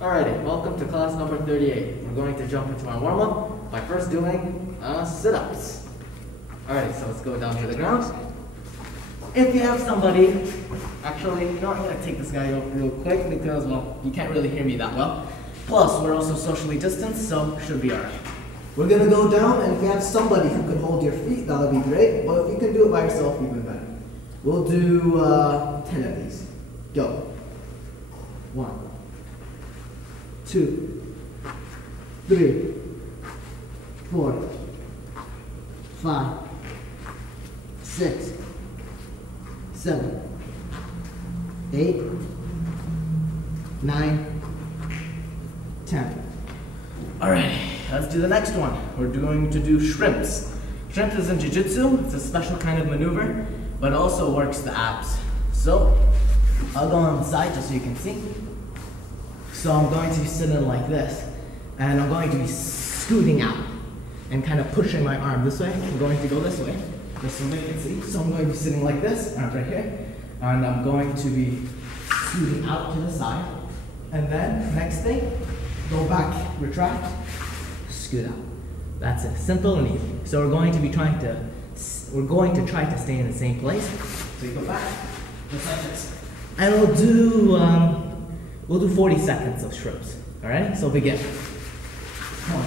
Alrighty, welcome to class number 38. We're going to jump into our warm-up by first doing sit-ups. Alright, so let's go down to the ground. If you have somebody, actually, you know, I'm going to take this guy up real quick because, well, you can't really hear me that well. Plus, we're also socially distanced, so should be alright. We're going to go down, and if you have somebody who can hold your feet, that would be great. But if you can do it by yourself, even better. We'll do 10 of these. Go. 1, 2, 3, 4, 5, 6, 7, 8, 9, 10. Alright, let's do the next one. We're going to do shrimps. Shrimps is in jiu-jitsu. It's a special kind of maneuver, but it also works the abs. So, I'll go on the side just so you can see. So I'm going to be sitting like this, and I'm going to be scooting out and kind of pushing my arm this way. I'm going to go this way, just so you can see. So I'm going to be sitting like this, arms right here, and I'm going to be scooting out to the side. And then, next thing, go back, retract, scoot out. That's it, simple and easy. So we're going to try to stay in the same place. So you go back, just like this. And we'll do 40 seconds of shrimps. All right, so begin. Come on,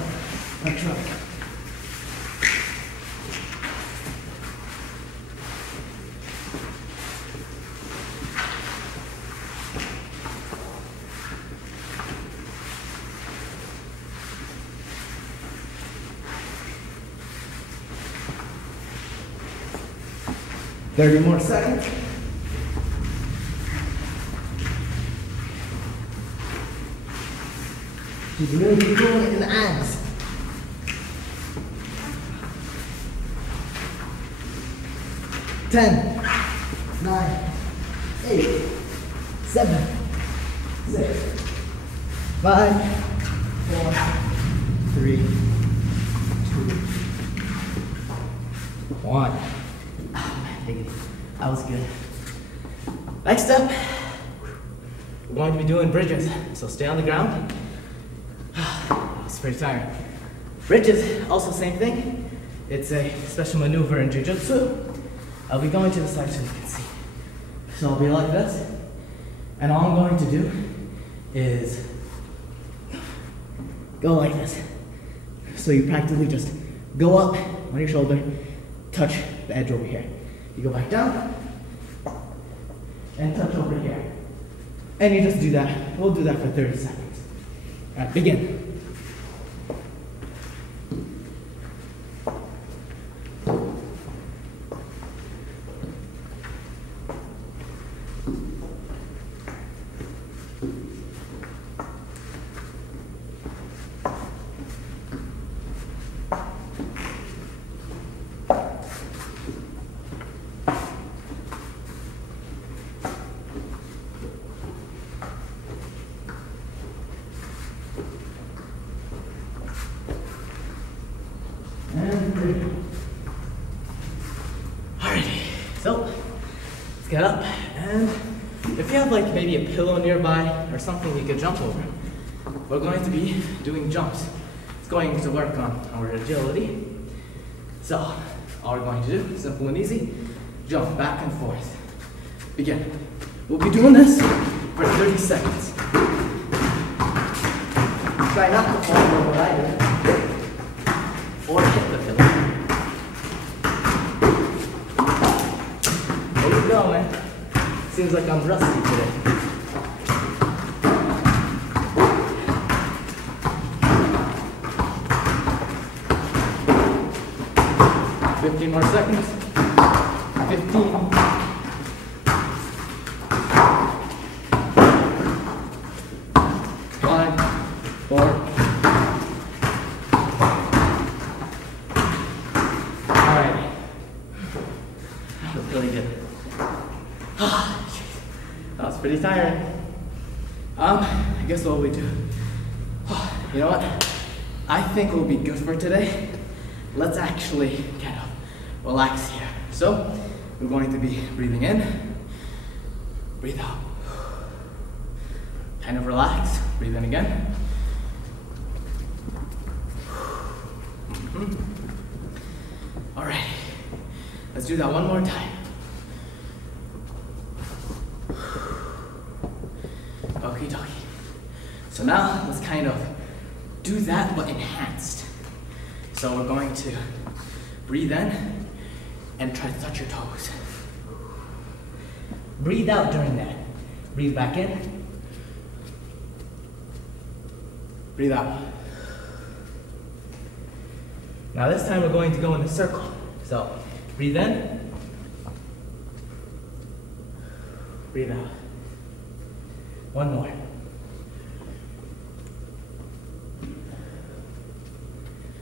let's try. Thirty more seconds. She's really doing it in the abs. 10, 9, 8, 7, 6, 5, 4, 3, 2, 1. That was good. Next up, we're going to be doing bridges. So stay on the ground. It's pretty tiring. Bridges, also same thing. It's a special maneuver in jiu-jitsu. I'll be going to the side so you can see. So I'll be like this. And all I'm going to do is go like this. So you practically just go up on your shoulder, touch the edge over here. You go back down, and touch over here. And you just do that. We'll do that for 30 seconds. All right, begin. Alrighty, so let's get up, and if you have like maybe a pillow nearby or something you could jump over, we're going to be doing jumps. It's going to work on our agility. So all we're going to do, simple and easy, jump back and forth. Begin. We'll be doing this for 30 seconds. Try not to fall over either, or hit the pillow. There you go, man. Seems like I'm rusty today. Fifteen more seconds. 15. 5, 4. Alright. That was really good. That was pretty tiring. I guess what we do. You know what? I think we'll be good for today. Let's actually kind of relax here. So, we're going to be breathing in, breathe out. kind of relax. Breathe in again. All right, let's do that one more time. Okie dokie. So now let's kind of do that but enhanced. So we're going to breathe in and try to touch your toes. Breathe out during that. Breathe back in. Breathe out. Now this time we're going to go in a circle. So breathe in. Breathe out. One more.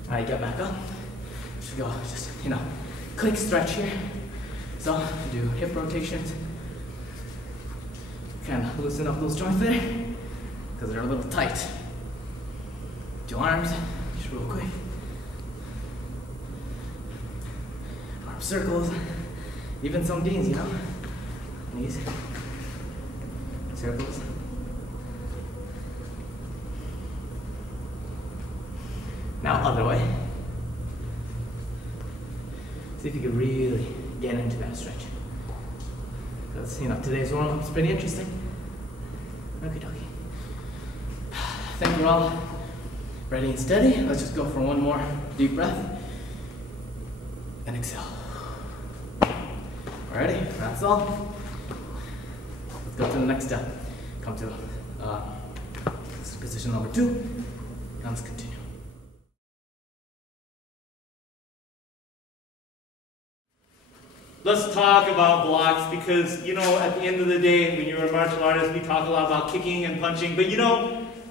Alright, get back up. Just go, quick stretch here. So do hip rotations. Kind of loosen up those joints there, because they're a little tight. Do arms, just real quick. Arm circles, even some Ds, Knees, circles. Now other way. See if you can really get into that stretch. Because, today's warm-up is pretty interesting. Okie dokie. I think we're all ready and steady. Let's just go for one more deep breath. And exhale. Alrighty, that's all. Let's go to the next step. Come to position number 2. Now let's continue. Let's talk about blocks because, at the end of the day, when you're a martial artist, we talk a lot about kicking and punching. But,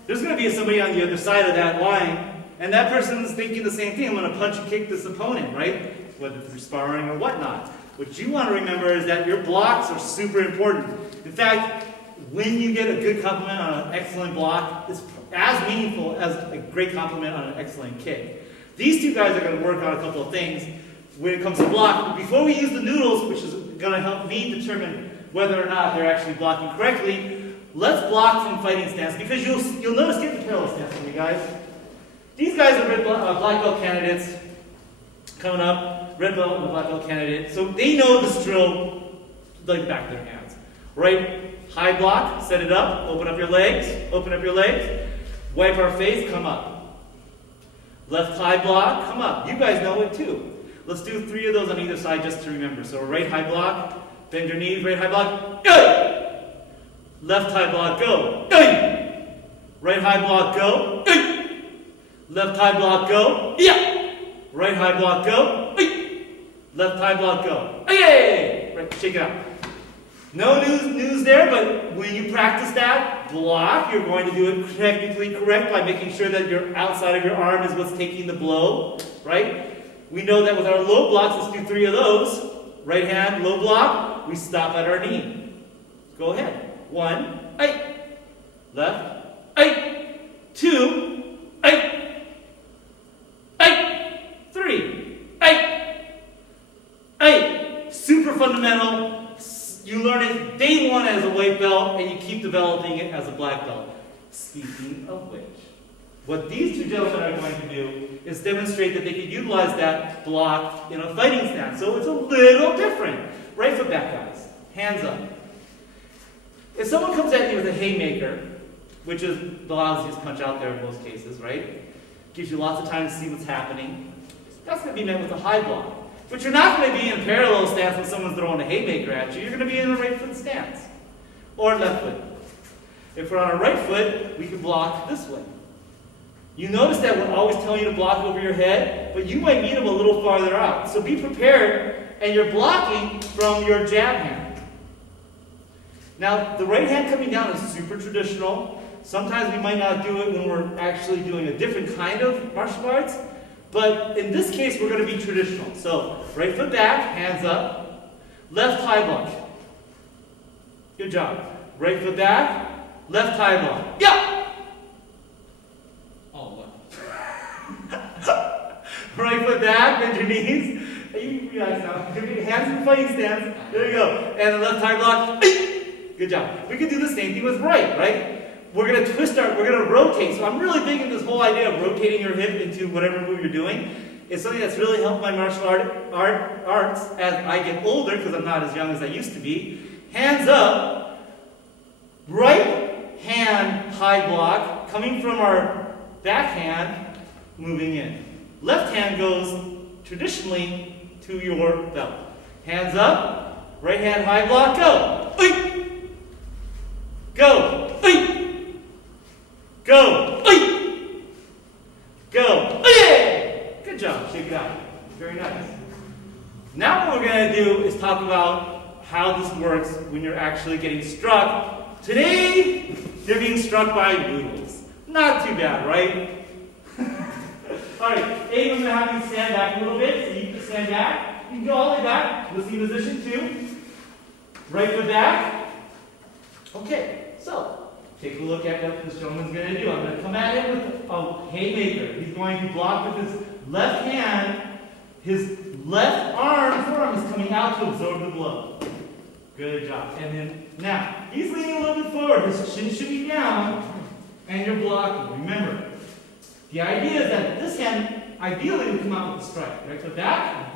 there's going to be somebody on the other side of that line, and that person's thinking the same thing. I'm going to punch and kick this opponent, right? Whether it's sparring or whatnot. What you want to remember is that your blocks are super important. In fact, when you get a good compliment on an excellent block, it's as meaningful as a great compliment on an excellent kick. These two guys are going to work on a couple of things when it comes to block. Before we use the noodles, which is going to help me determine whether or not they're actually blocking correctly, let's block from fighting stance, because you'll notice, get the parallel stance from you guys. These guys are black belt candidates coming up, red belt and black belt candidate, so they know this drill like the back of their hands. Right? High block, set it up, open up your legs, wipe our face, come up. Left high block, come up. You guys know it too. Let's do 3 of those on either side just to remember. So right high block, bend your knees, right high block, left high block, go. Right high block, go. Left high block, go. Right high block, go. Left high block, go. Right, shake it out. No news there, but when you practice that block, you're going to do it technically correct by making sure that your outside of your arm is what's taking the blow, right? We know that with our low blocks, let's do 3 of those. Right hand, low block, we stop at our knee. Go ahead. 1, 8. Left, 8. 2, 8. 8. 3, 8. 8. Super fundamental. You learn it day 1 as a white belt, and you keep developing it as a black belt. Speaking of which, what these two gentlemen are going to do is demonstrate that they can utilize that block in a fighting stance. So it's a little different. Right foot back, guys. Hands up. If someone comes at you with a haymaker, which is the loudest punch out there in most cases, right? Gives you lots of time to see what's happening. That's going to be met with a high block. But you're not going to be in parallel stance when someone's throwing a haymaker at you. You're going to be in a right foot stance. Or left foot. If we're on our right foot, we can block this way. You notice that we're always telling you to block over your head, but you might meet them a little farther out. So be prepared, and you're blocking from your jab hand. Now, the right hand coming down is super traditional. Sometimes we might not do it when we're actually doing a different kind of martial arts, but in this case, we're going to be traditional. So, right foot back, hands up, left high block. Good job. Right foot back, left high block. Yeah! Right foot back, bend your knees. You relax now. Hands in fighting stance. There you go. And the left high block. Good job. We could do the same thing with right? we're gonna rotate. So I'm really big in this whole idea of rotating your hip into whatever move you're doing. It's something that's really helped my martial arts as I get older, because I'm not as young as I used to be. Hands up, right hand high block, coming from our backhand, moving in. Left hand goes traditionally to your belt. Hands up, right hand high block, go. Oink. Go. Oink. Go. Oink. Go. Oink. Good job. Shake it out. Very nice. Now what we're going to do is talk about how this works when you're actually getting struck. Today, they're being struck by noodles. Not too bad, right? Alright, I'm going to have you stand back a little bit, so you can stand back. You can go all the way back. We'll see position 2. Right foot back. Okay, so take a look at what this gentleman's going to do. I'm going to come at him with a haymaker. He's going to block with his left hand. His left forearm is coming out to absorb the blow. Good job. And then, now, he's leaning a little bit forward. His shin should be down, and you're blocking. Remember, the idea is that this hand ideally would come out with a strike. Right foot back,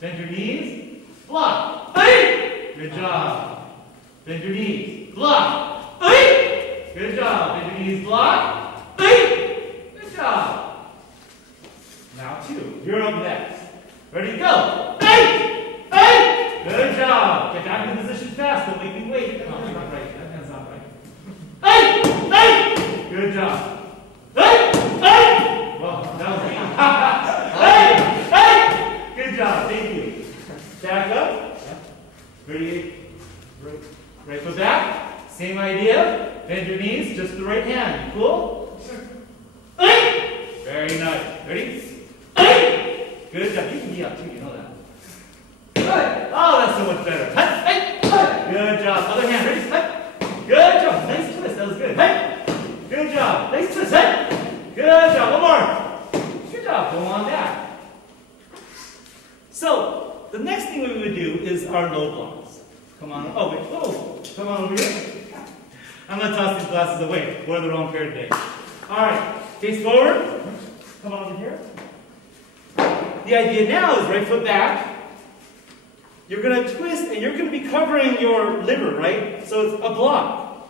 bend your knees, block. Good job. Bend your knees, block. Good job. Bend your knees, block. Good job. Now 2. You're up next. Ready, go. Good job. Get back in position fast. Don't make me wait. That hand's not right. That hand's not right. Good job. Well, that was good job. Thank you. Back up. Ready? Right foot back. Same idea. Bend your knees. Just the right hand. Cool? Very nice. Ready? Good job. You can be up too. You know that. Oh, that's so much better. Good job. Other hand. Ready? Good job. Nice twist. That was good. Good job. Nice twist. Good job. One more. Good job. Go on back. So, the next thing we would do is our low blocks. Come on. Oh, wait. Oh, come on over here. I'm going to toss these glasses away. We're the wrong pair today. All right. Face forward. Come on over here. The idea now is right foot back. You're going to twist, and you're going to be covering your liver, right? So it's a block.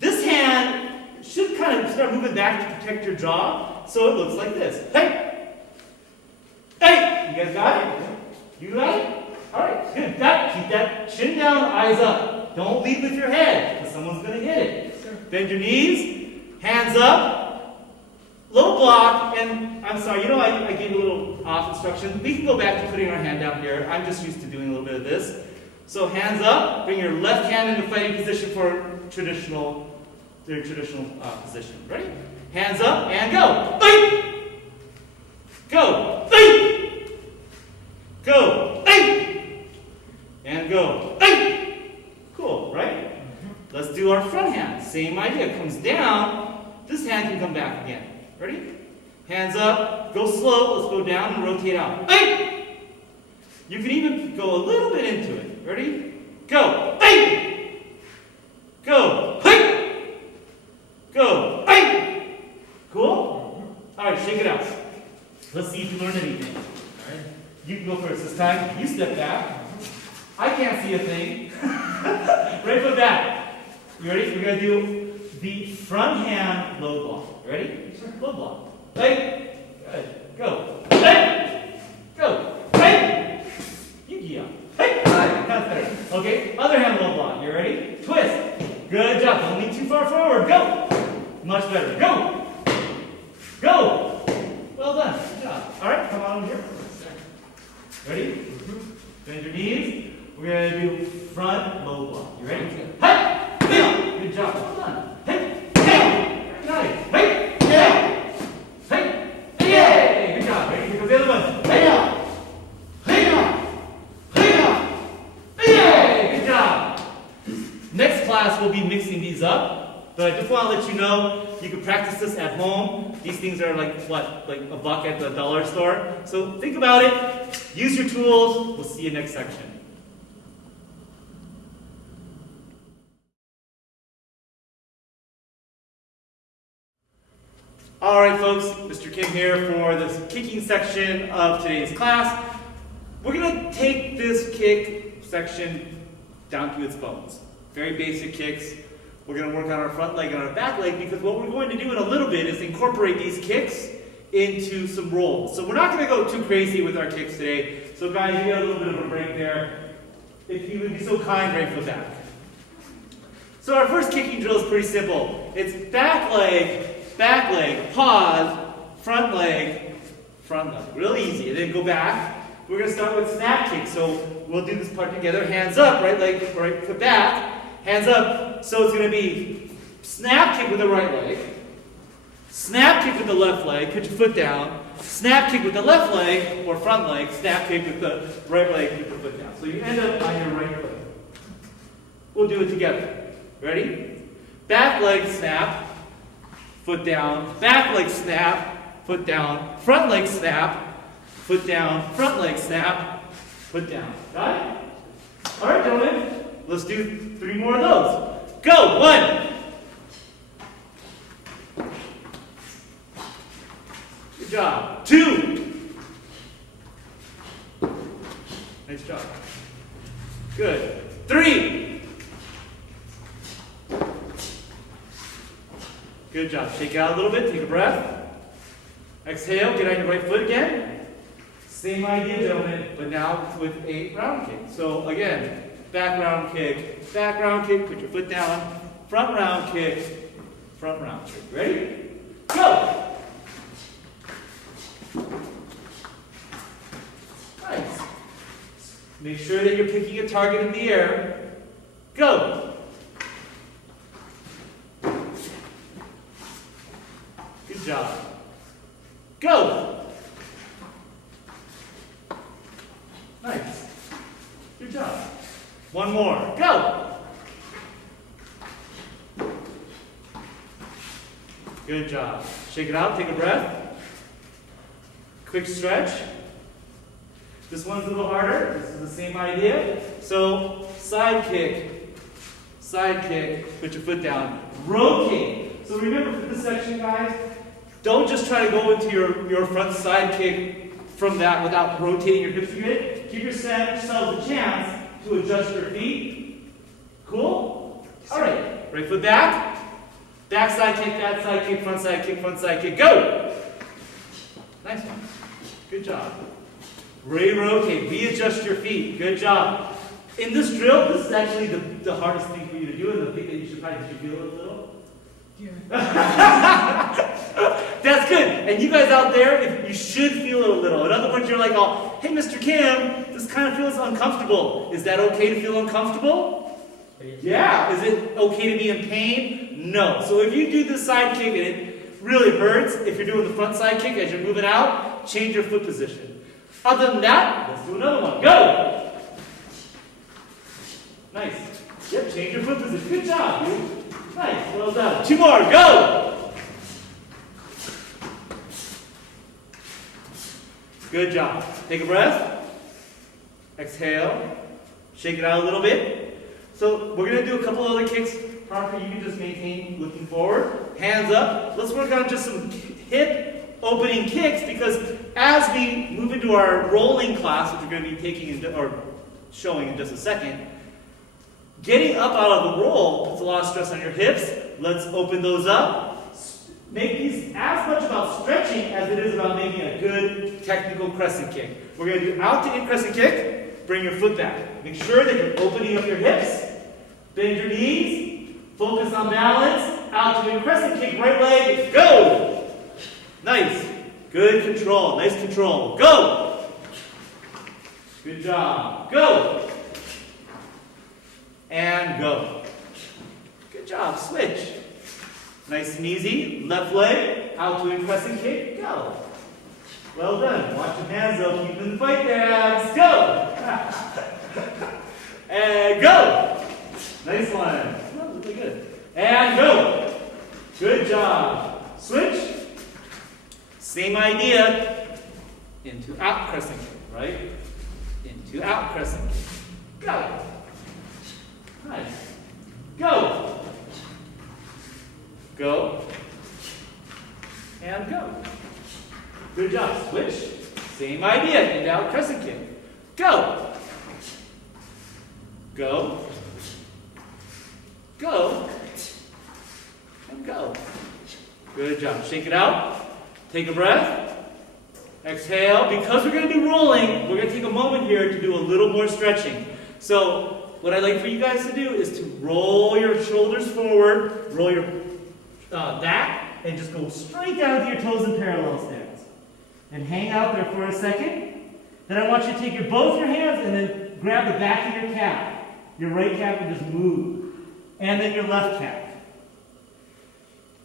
This hand should kind of start moving back to protect your jaw, so it looks like this. Hey! Hey! You guys got it? You got it? All right, good. Keep that chin down, eyes up. Don't lead with your head, because someone's going to hit it. Sure. Bend your knees, hands up, low block, and I'm sorry, I gave a little off instruction. We can go back to putting our hand down here. I'm just used to doing a little bit of this. So hands up, bring your left hand into fighting position for traditional position. Ready? Hands up and go. Go. Go. And go. Cool, right? Let's do our front hand. Same idea. Comes down. This hand can come back again. Ready? Hands up. Go slow. Let's go down and rotate out. You can even go a little bit into it. Ready? Go. Go. Go. Cool? All right, shake it out. Let's see if you learned anything. All right. You can go first this time. You step back. I can't see a thing. Right foot back. You ready? We're going to do the front hand low block. Ready? Low block. Good. Go. Go. You get up. That's better. Okay, other hand low block. You ready? Twist. Good job. Don't lean too far forward. Go. Much better. Go. Go. Well done. Good job. All right, come on over here. Ready? Bend your knees. We're going to do front low block. You ready? Hey! Good job. Well done. Hey! Very nice. Hey! Hey! Yay! Good job. Ready? Here goes the other one. Yay! Good job. Next class, we'll be mixing these up. But I just want to let you know, you can practice this at home. These things are like $1 at the dollar store. So think about it. Use your tools. We'll see you next section. All right, folks, Mr. Kim here for this kicking section of today's class. We're gonna take this kick section down to its bones. Very basic kicks. We're gonna work on our front leg and our back leg because what we're going to do in a little bit is incorporate these kicks into some rolls. So we're not gonna go too crazy with our kicks today. So guys, you get a little bit of a break there. If you would be so kind, right foot back. So our first kicking drill is pretty simple. It's back leg, pause, front leg, front leg. Real easy. And then go back. We're going to start with snap kick. So we'll do this part together. Hands up, right leg, right foot back. Hands up. So it's going to be snap kick with the right leg. Snap kick with the left leg. Put your foot down. Snap kick with the left leg or front leg. Snap kick with the right leg. Put your foot down. So you end up on your right foot. We'll do it together. Ready? Back leg snap. Foot down, back leg snap, foot down, front leg snap, foot down, front leg snap, foot down. Got it? All right, gentlemen, let's do 3 more of those. Go, 1. Good job. 2. Nice job. Good. 3. Good job. Shake it out a little bit. Take a breath. Exhale. Get on your right foot again. Same idea, gentlemen, but now with a round kick. So again, back round kick, put your foot down, front round kick, front round kick. Ready? Go! Nice. Make sure that you're picking a target in the air. Go! Good job. Go! Nice. Good job. 1 more. Go! Good job. Shake it out. Take a breath. Quick stretch. This one's a little harder. This is the same idea. So, side kick, put your foot down. Rotate. So remember for this section, guys, don't just try to go into your front side kick from that without rotating your hips a bit. Give yourselves a chance to adjust your feet. Cool? All right. Right foot back. Back side kick, front side kick. Go! Nice one. Good job. Rotate. Readjust your feet. Good job. In this drill, this is actually the hardest thing for you to do, and the thing that you should practice. You feel it a little? That's good. And you guys out there, you should feel it a little. In other words, you're like, oh, hey, Mr. Kim, this kind of feels uncomfortable. Is that okay to feel uncomfortable? Yeah. Is it okay to be in pain? No. So if you do the side kick and it really hurts, if you're doing the front side kick as you're moving out, change your foot position. Other than that, let's do another one. Go! Nice. Yep, change your foot position. Good job, dude. Nice, well done. 2 more, go! Good job. Take a breath. Exhale. Shake it out a little bit. So we're going to do a couple other kicks. Parker, you can just maintain looking forward. Hands up. Let's work on just some hip opening kicks because as we move into our rolling class, which we're going to be taking or showing in just a second, getting up out of the roll puts a lot of stress on your hips. Let's open those up. Make these as much about stretching as it is about making a good technical crescent kick. We're going to do out to in crescent kick. Bring your foot back. Make sure that you're opening up your hips. Bend your knees. Focus on balance. Out to in crescent kick. Right leg. Go. Nice. Good control. Nice control. Go. Good job. Go. And go. Good job. Switch. Nice and easy. Left leg. Out to in crescent kick. Go. Well done. Watch your hands up. Keep in the fight there, Abs. Go. And go. Nice one. Oh, really good. And go. Good job. Switch. Same idea. Into out crescent kick, right? Into out crescent kick. Go. Nice. Go. Go. and go. Good job. Switch. Same idea. Inbound crescent kick. Go. Go. Go. And go. Good job. Shake it out. Take a breath. Exhale. Because we're going to do rolling, we're going to take a moment here to do a little more stretching. So what I'd like for you guys to do is to roll your shoulders forward, roll your back, and just go straight down with your toes in parallel stance. And hang out there for a second. Then I want you to take both your hands and then grab the back of your calf. Your right calf and just move. And then your left calf.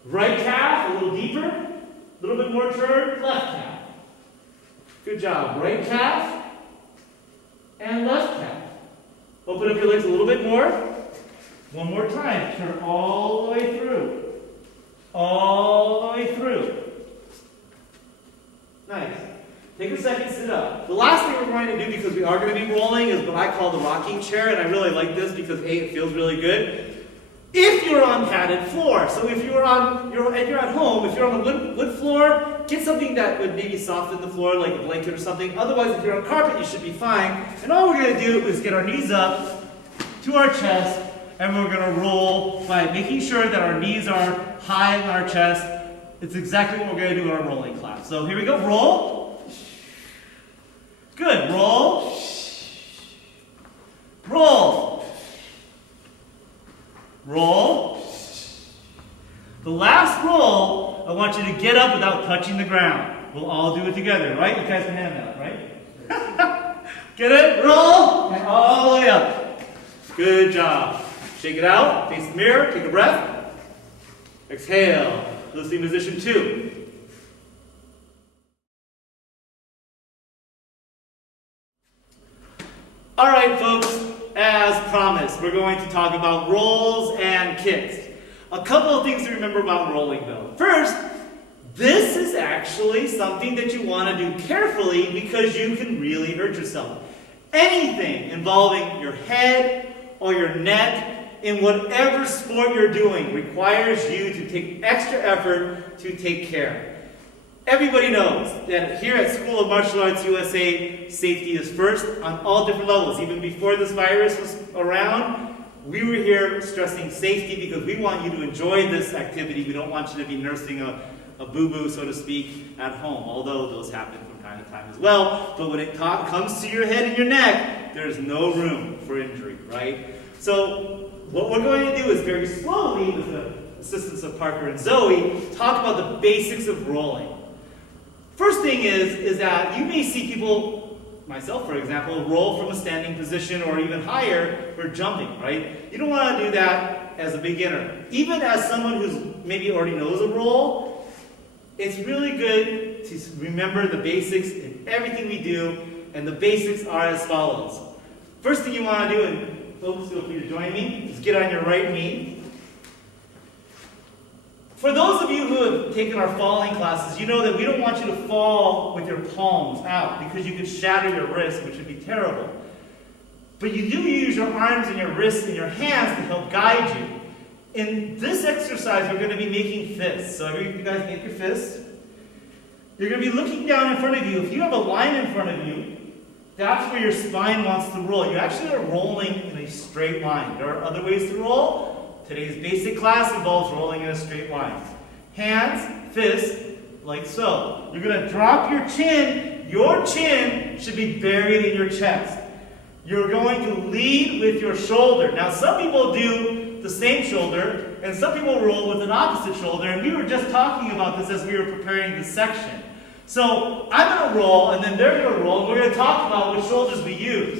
Right calf, a little deeper. A little bit more turn, left calf. Good job. Right calf and left calf. Open up your legs a little bit more. One more time. Turn all the way through. All the way through. Nice. Take a second, sit up. The last thing we're going to do, because we are going to be rolling, is what I call the rocking chair, and I really like this because A, it feels really good. If you're on padded floor, so if you're at home, if you're on a wood floor, get something that would maybe soften the floor, like a blanket or something. Otherwise, if you're on carpet, you should be fine. And all we're going to do is get our knees up to our chest, and we're going to roll by making sure that our knees are high on our chest. It's exactly what we're going to do in our rolling class. So here we go. Roll. Good. Roll. Roll. Roll. The last roll, I want you to get up without touching the ground. We'll all do it together, right? You guys can hand that, right? Get it? Roll. And all the way up. Good job. Shake it out. Face the mirror. Take a breath. Exhale. Listening position 2. All right, folks. As promised, we're going to talk about rolls and kicks. A couple of things to remember about rolling, though. First, this is actually something that you want to do carefully because you can really hurt yourself. Anything involving your head or your neck in whatever sport you're doing requires you to take extra effort to take care. Everybody knows that here at School of Martial Arts USA, safety is first on all different levels. Even before this virus was around, we were here stressing safety because we want you to enjoy this activity. We don't want you to be nursing a boo-boo, so to speak, at home, although those happen from time to time as well. But when it comes to your head and your neck, there's no room for injury, right? So what we're going to do is very slowly, with the assistance of Parker and Zoe, talk about the basics of rolling. First thing is that you may see people, myself for example, roll from a standing position or even higher for jumping, right? You don't want to do that as a beginner. Even as someone who's maybe already knows a roll, it's really good to remember the basics in everything we do, and the basics are as follows. First thing you want to do, and folks feel free to join me, is get on your right knee. For those of you who have taken our falling classes, you know that we don't want you to fall with your palms out because you could shatter your wrist, which would be terrible. But you do use your arms and your wrists and your hands to help guide you. In this exercise, we're going to be making fists. So you guys make your fists. You're going to be looking down in front of you. If you have a line in front of you, that's where your spine wants to roll. You actually are rolling in a straight line. There are other ways to roll. Today's basic class involves rolling in a straight line. Hands, fists, like so. You're going to drop your chin. Your chin should be buried in your chest. You're going to lead with your shoulder. Now, some people do the same shoulder, and some people roll with an opposite shoulder, and we were just talking about this as we were preparing this section. So, I'm going to roll, and then they're going to roll, and we're going to talk about which shoulders we use.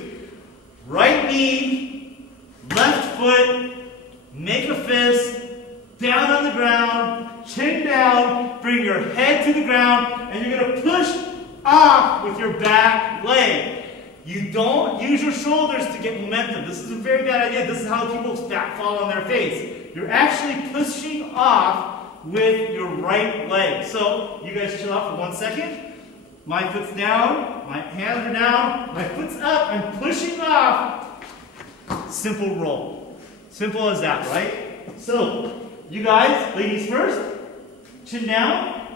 Right knee, left foot, make a fist, down on the ground, chin down, bring your head to the ground, and you're going to push off with your back leg. You don't use your shoulders to get momentum. This is a very bad idea. This is how people fall on their face. You're actually pushing off with your right leg. So, you guys chill out for 1 second. My foot's down, my hands are down, my foot's up, I'm pushing off. Simple roll. Simple as that, right? So, you guys, ladies first, chin down,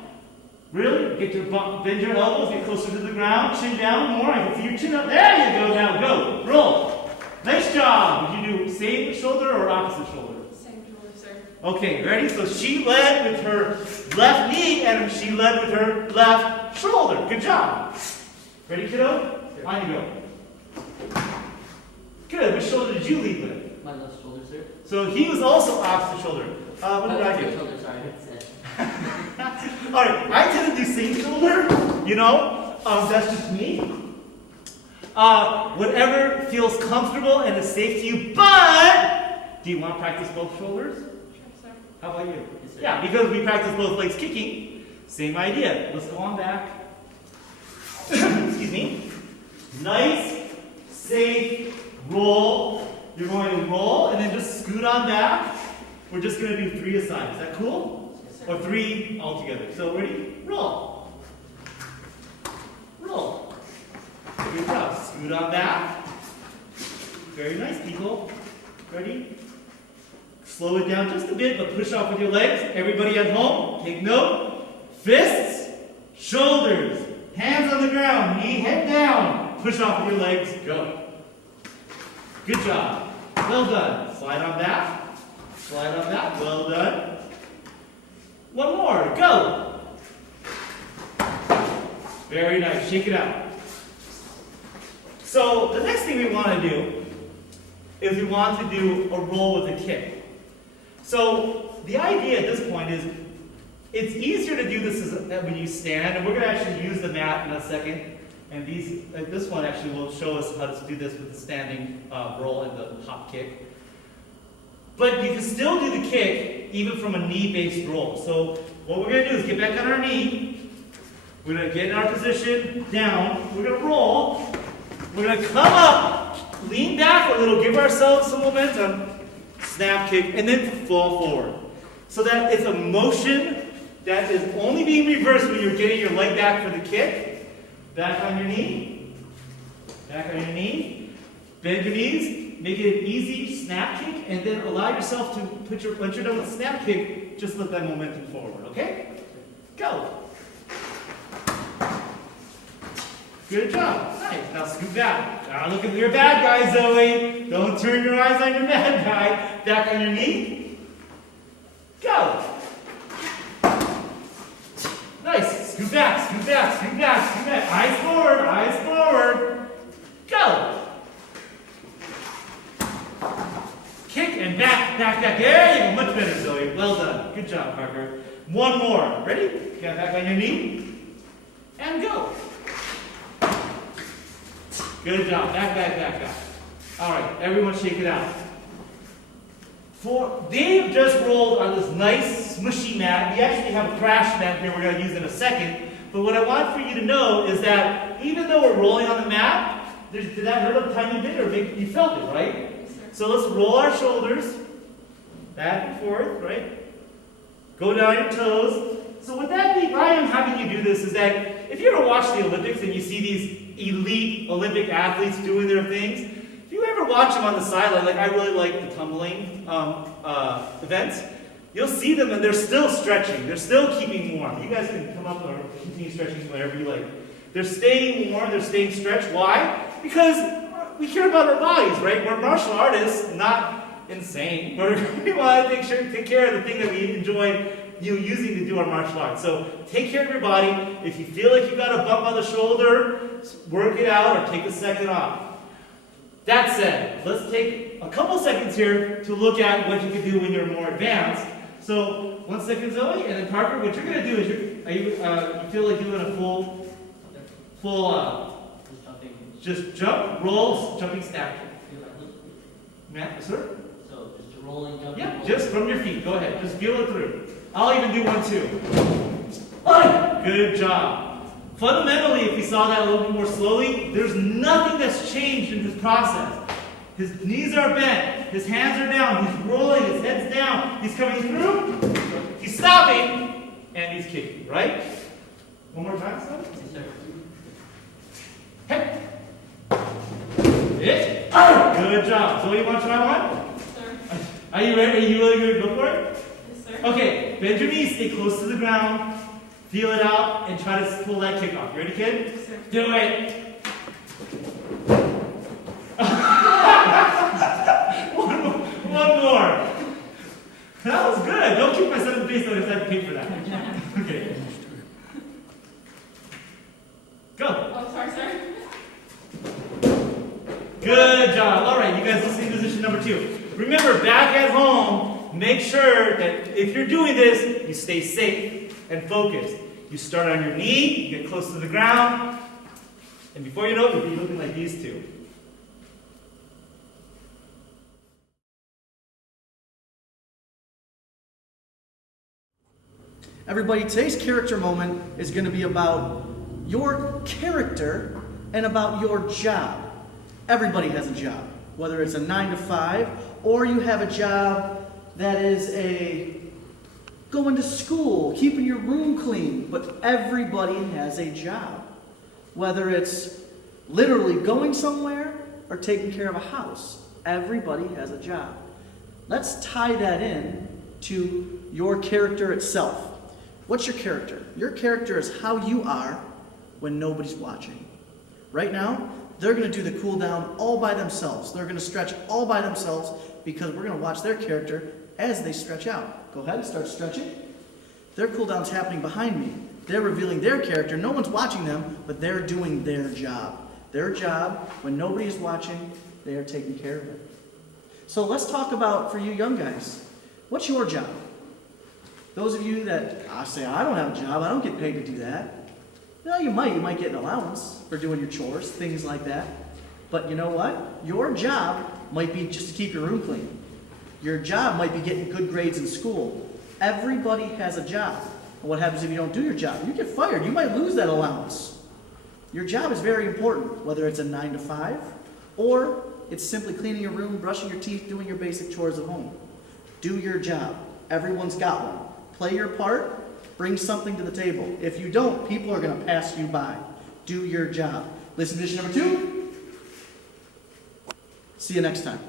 Really? Get your bend your elbows, get closer to the ground, chin down more. I can see your chin up. There you go. Now go. Roll. Nice job. Would you do same shoulder or opposite shoulder? Same shoulder, sir. Okay, ready? So she led with her left knee and she led with her left shoulder. Good job. Ready, kiddo? On you go. Good. Which shoulder did you lead with? My left shoulder, sir. So he was also opposite shoulder. What did I do? Shoulder, sorry. All right, I tend to do same shoulder, you know, that's just me. Whatever feels comfortable and is safe to you, but do you want to practice both shoulders? Sure, sir. How about you? Yes, sir. Yeah, because we practice both legs kicking, same idea. Let's go on back. Excuse me. Nice, safe, roll. You're going to roll and then just scoot on back. We're just going to do 3 aside. Is that cool? Or 3 altogether. So ready? Roll. Roll. Good job. Scoot on back. Very nice, people. Ready? Slow it down just a bit, but push off with your legs. Everybody at home, take note. Fists, shoulders, hands on the ground, knee, head down. Push off with your legs. Go. Good job. Well done. Slide on back. Slide on back. Well done. One more. Go. Very nice. Shake it out. So the next thing we want to do is we want to do a roll with a kick. So the idea at this point is it's easier to do this when you stand, and we're going to actually use the mat in a second. And this one actually will show us how to do this with the standing roll and the hop kick. But you can still do the kick even from a knee-based roll. So what we're going to do is get back on our knee. We're going to get in our position, down. We're going to roll. We're going to come up, lean back a little, give ourselves some momentum, snap kick, and then fall forward. So that it's a motion that is only being reversed when you're getting your leg back for the kick. Back on your knee. Back on your knee. Bend your knees. Make it an easy snap kick, and then allow yourself to once you're done with snap kick, just let that momentum forward, okay? Go. Good job. Nice. Now scoot back. Now look at your bad guy, Zoe. Don't turn your eyes on your bad guy. Back on your knee. Go. Nice. Scoot back, scoot back, scoot back, scoot back. Eyes forward, eyes forward. Go. Kick and back, back, back. There you go. Much better, Zoe. Well done. Good job, Parker. One more. Ready? Get back on your knee. And go. Good job. Back, back, back, back. All right. Everyone shake it out. Dave just rolled on this nice smushy mat. We actually have a crash mat here we're going to use in a second. But what I want for you to know is that even though we're rolling on the mat, did that hurt a tiny bit or you felt it, right? So let's roll our shoulders back and forth, right? Go down your toes. So what why I'm having you do this is that if you ever watch the Olympics and you see these elite Olympic athletes doing their things, if you ever watch them on the sideline, like I really like the tumbling events, you'll see them and they're still stretching. They're still keeping warm. You guys can come up or continue stretching wherever you like. They're staying warm, they're staying stretched. Why? Because we care about our bodies, right? We're martial artists, not insane. We want to take care of the thing that we enjoy using to do our martial arts. So take care of your body. If you feel like you got a bump on the shoulder, work it out or take a second off. That said, let's take a couple seconds here to look at what you can do when you're more advanced. So 1 second, Zoe, and then Parker. What you're going to do is you feel like you're in a full just jump, roll, jumping snap kick. Matt, sir? So just rolling, jumping. Yeah, just from your feet. Go ahead. Just feel it through. I'll even do one too. Good job. Fundamentally, if you saw that a little bit more slowly, there's nothing that's changed in his process. His knees are bent. His hands are down. He's rolling. His head's down. He's coming through. He's stopping. And he's kicking, right? One more time, son. Yes, sir. Hey. It. Good job. So you want to try one? Sir. Are you ready? Are you really going to go for it? Yes, sir. Okay. Bend your knees. Stay close to the ground. Feel it out and try to pull that kick off. You ready, kid? Yes, sir. Do it. One more. That was good. Don't kick myself in the face though, because I have to pay for that. Okay. Go. Oh, sorry, sorry. Good job. All right, you guys listening to position number 2. Remember, back at home, make sure that if you're doing this, you stay safe and focused. You start on your knee, you get close to the ground, and before you know it, you'll be looking like these two. Everybody, today's character moment is going to be about your character and about your job. Everybody has a job, whether it's a 9 to 5 or you have a job that is going to school, keeping your room clean, but everybody has a job. Whether it's literally going somewhere or taking care of a house, everybody has a job. Let's tie that in to your character itself. What's your character? Your character is how you are when nobody's watching. Right now, they're going to do the cool down all by themselves. They're going to stretch all by themselves because we're going to watch their character as they stretch out. Go ahead and start stretching. Their cool down's happening behind me. They're revealing their character. No one's watching them, but they're doing their job. Their job, when nobody is watching, they are taking care of it. So let's talk about, for you young guys, what's your job? Those of you that say, I don't have a job, I don't get paid to do that. No, you might get an allowance for doing your chores, things like that. But you know what? Your job might be just to keep your room clean. Your job might be getting good grades in school. Everybody has a job. And what happens if you don't do your job? You get fired. You might lose that allowance. Your job is very important, whether it's a 9 to 5 or it's simply cleaning your room, brushing your teeth, doing your basic chores at home. Do your job. Everyone's got one. Play your part. Bring something to the table. If you don't, people are going to pass you by. Do your job. Listen to position number 2. See you next time.